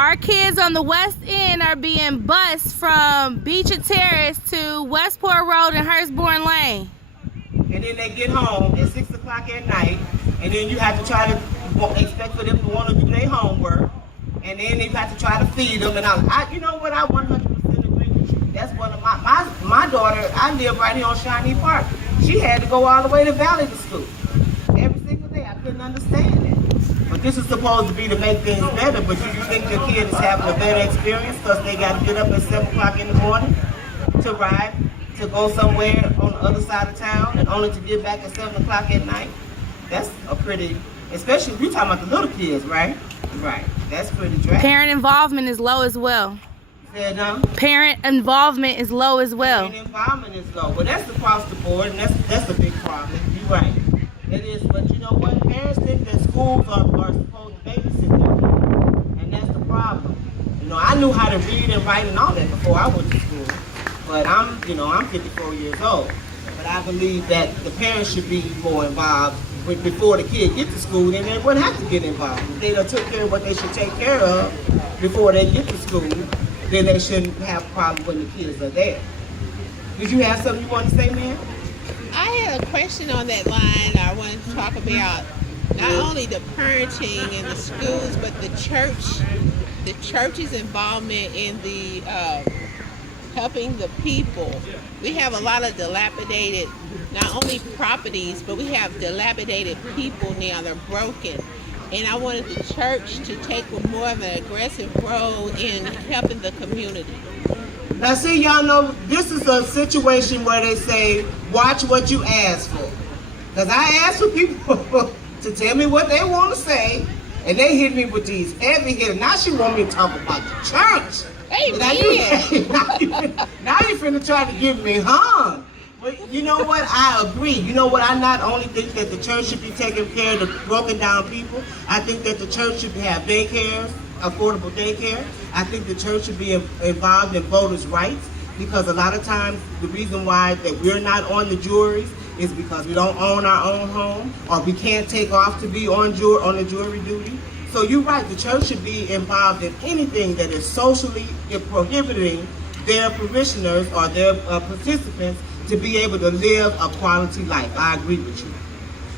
Our kids on the West End are being bused from Beecher Terrace to Westport Road and Hurstbourne Lane. And then they get home at 6 o'clock at night, and then you have to try to expect for them to want to do their homework, and then you have to try to feed them. And you know what? I 100% agree with you. That's one of my daughter. I live right here on Shawnee Park. She had to go all the way to Valley to school every single day. I couldn't understand it. But this is supposed to be to make things better. But do you think your kid is having a better experience because they got to get up at 7 o'clock in the morning to ride, to go somewhere on the other side of town, and only to get back at 7 o'clock at night? That's a pretty, especially if you're talking about the little kids, right? Right. That's pretty drastic. Parent involvement is low as well. Parent involvement is low as well. Parent involvement is low. Well, that's across the board, and that's a big problem. You're right. It is, but you know what? Parents think that schools are supposed to babysit them, and that's the problem. You know, I knew how to read and write and all that before I went to school, but I'm 54 years old. But I believe that the parents should be more involved before the kid gets to school, and they wouldn't have to get involved. If they done took care of what they should take care of before they get to school, then they shouldn't have a problem when the kids are there. Did you have something you want to say, ma'am? I had a question on that line. I wanted to talk about not only the parenting in the schools, but the church's involvement in the helping the people. We have a lot of dilapidated, not only properties, but we have dilapidated people now. They're broken. And I wanted the church to take more of an aggressive role in helping the community. Now see, y'all know this is a situation where they say, watch what you ask for. Because I asked for people to tell me what they want to say, and they hit me with these heavy hitters. Now she want me to talk about the church. Amen. Now you're finna try to give me hung. But you know what? I agree. You know what? I not only think that the church should be taking care of the broken down people, I think that the church should have daycares, affordable daycare. I think the church should be involved in voters' rights, because a lot of times the reason why that we're not on the juries is because we don't own our own home, or we can't take off to be on the jury duty. So you're right, the church should be involved in anything that is socially prohibiting their parishioners or their participants to be able to live a quality life. I agree with you.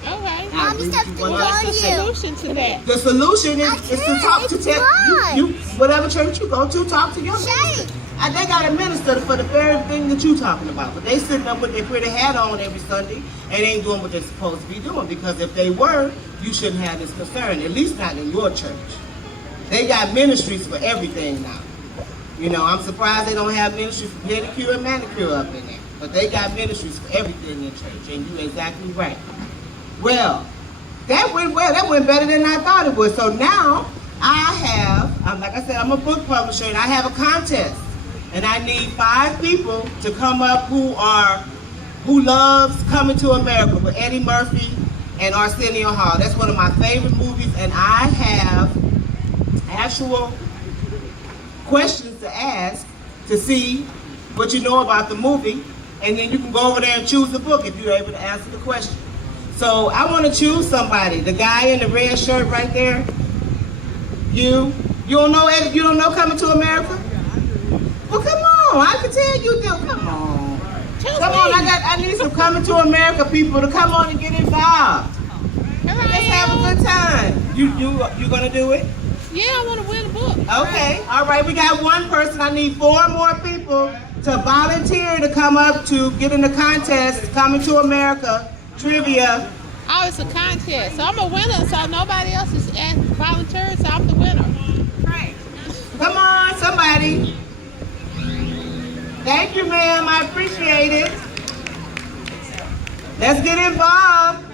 Okay. Mommy, stop to What's the solution to that? The solution is to talk to you, whatever church you go to, talk to your minister. And they got a minister for the very thing that you're talking about. But they sitting up with their pretty hat on every Sunday and ain't doing what they're supposed to be doing. Because if they were, you shouldn't have this concern, at least not in your church. They got ministries for everything now. You know, I'm surprised they don't have ministries for pedicure and manicure up in there. But they got ministries for everything in church, and you're exactly right. Well, that went well. That went better than I thought it would. So now I have, like I said, I'm a book publisher, and I have a contest. And I need 5 people to come up who loves Coming to America with Eddie Murphy and Arsenio Hall. That's one of my favorite movies, and I have actual questions to ask to see what you know about the movie, and then you can go over there and choose the book if you're able to answer the question. So I want to choose somebody. The guy in the red shirt right there. You don't know Eddie? You don't know Coming to America? Well, come on. I can tell you do. Come on. Come on. I need some Coming to America people to come on and get involved. Let's have a good time. You gonna do it? Yeah, I want to win a book. Okay. All right. We got 1 person. I need 4 more people to volunteer to come up to get in the contest, Coming to America trivia. Oh, it's a contest. So I'm a winner, so nobody else is volunteering, so I'm the winner. Right. Come on, somebody. Thank you, ma'am. I appreciate it. Let's get involved.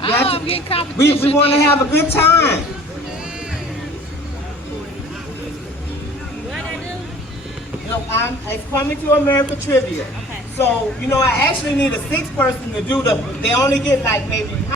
I'm getting competition. We want to have a good time. What I do? No, it's Coming to America trivia. Okay. So, I actually need a 6th person to do they only get like maybe